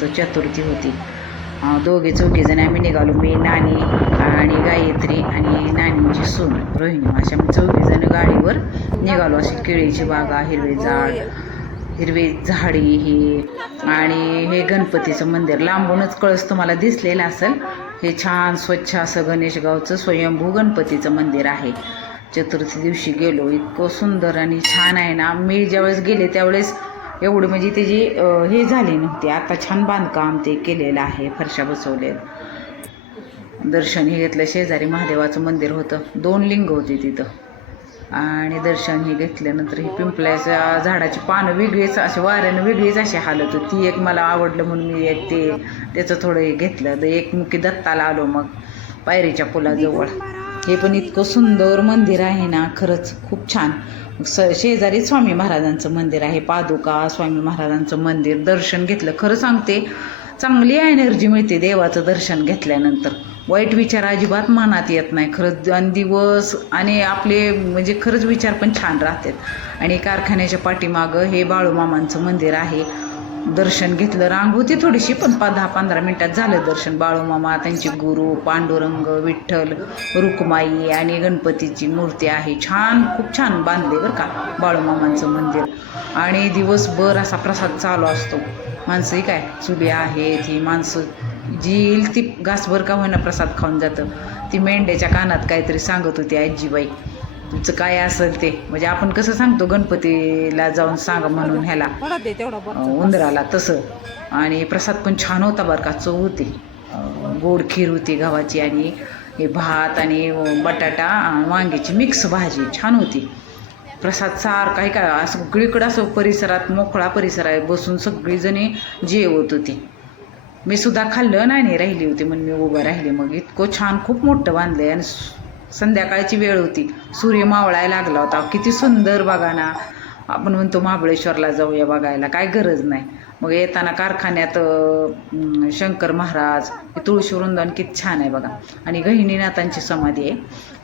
होतं, चतुर्थी होती. दोघे चौघीजण आम्ही निघालो, मी, नानी आणि गायत्री आणि नानींची सून रोहिणी, अशा आम्ही चौघीजण गाडीवर निघालो. अशी केळीची बागा, हिरवी झाडी ही, आणि हे गणपतीचं मंदिर लांबूनच कळस तुम्हाला दिसलेलं असेल. हे छान स्वच्छ असं गणेशगावचं स्वयंभू गणपतीचं मंदिर आहे. चतुर्थी दिवशी गेलो, इतकं सुंदर आणि छान आहे ना. मी ज्यावेळेस गेले त्यावेळेस एवढी म्हणजे त्याची हे झाली नव्हती. आता छान बांधकाम ते केलेलं आहे, फरशा बसवले. दर्शन हे घेतलं. शेजारी महादेवाचं मंदिर होतं, 2 लिंग होती तिथं, आणि दर्शन हे घेतल्यानंतर ही पिंपळाच्या झाडाची पानं वेगळीच असे वाऱ्यानं वेगळीच अशी हालत होती. ती एक मला आवडलं म्हणून मी एक त्याचं थोडं हे घेतलं. एकमुखी दत्ताला आलो मग पायरीच्या पुलाजवळ. हे पण इतकं सुंदर मंदिर आहे ना, खरंच खूप छान. शेजारी स्वामी महाराजांचं मंदिर आहे, पादुका स्वामी महाराजांचं मंदिर. दर्शन घेतलं, खरं सांगते चांगली एनर्जी मिळते देवाचं दर्शन घेतल्यानंतर. वाईट विचार अजिबात मनात येत नाही खरंच. आणि दिवस आणि आपले म्हणजे खरंच विचार पण छान राहतात. आणि कारखान्याच्या पाठीमागं हे बाळूमामांचं मंदिर आहे. दर्शन घेतलं, रांग होती थोडीशी, पण 10-15 मिनटात झालं दर्शन. बाळूमामा, त्यांचे गुरु, पांडुरंग, विठ्ठल, रुक्माई आणि गणपतीची मूर्ती आहे. छान, खूप छान बांधले बरं का बाळूमामांचं मंदिर. आणि दिवसभर असा प्रसाद चालू असतो. माणसंही काय चुली आहेत, ही माणसं जी येईल ती घासभर का होईना प्रसाद खाऊन जातं. ती मेंढ्याच्या कानात काहीतरी सांगत होती आजीबाई, तुमचं काय असेल ते. म्हणजे आपण कसं सांगतो गणपतीला जाऊन सांगा म्हणून ह्याला उंदराला, तसं. आणि प्रसाद पण छान होता बरं का, चव होती. गोड खीर होती गव्हाची, आणि हे भात आणि बटाटा वांग्याची मिक्स भाजी छान होती. प्रसाद सारखा आहे का, असं सगळीकडं असं परिसरात मोकळा परिसर आहे, बसून सगळीजणी जेवत होती. मी सुद्धा खाल्लं नाही राहिली होती म्हणून मी उभं राहिले. मग इतकं छान, खूप मोठं बांधलं आहे. आणि संध्याकाळची वेळ होती, सूर्य मावळायला लागला होता. किती सुंदर बघा ना. आपण म्हणतो महाबळेश्वरला जाऊया बघायला, काय गरज नाही. मग येताना कारखान्यात शंकर महाराज, तुळशी वृंदावन किती छान आहे बघा. आणि गहिनीनाथांची समाधी आहे.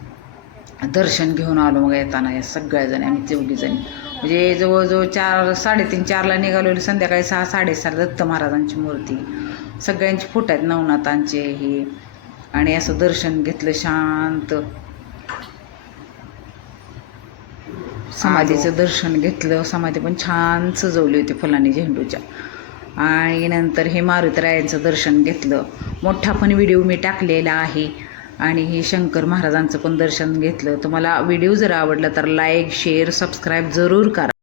दर्शन घेऊन आलो मग येताना या सगळ्याजणी, आम्ही चौघीजणी. म्हणजे जवळजवळ 3:30-4ला निघालो. संध्याकाळी 6-6:30 दत्त महाराजांची मूर्ती, सगळ्यांचे फोटो आहेत, नवनाथांचे हे. आणि असं दर्शन घेतलं शांत. समाधीचं दर्शन घेतलं. समाधी पण छान सजवली होती फुलांनी, झेंडूच्या. आणि नंतर हे मारुतीरायांचं दर्शन घेतलं. मोठा पण व्हिडिओ मी टाकलेला आहे. आणि हे शंकर महाराजांचं पण दर्शन घेतलं. तुम्हाला व्हिडिओ जर आवडला तर लाईक, शेअर, सबस्क्राईब जरूर करा.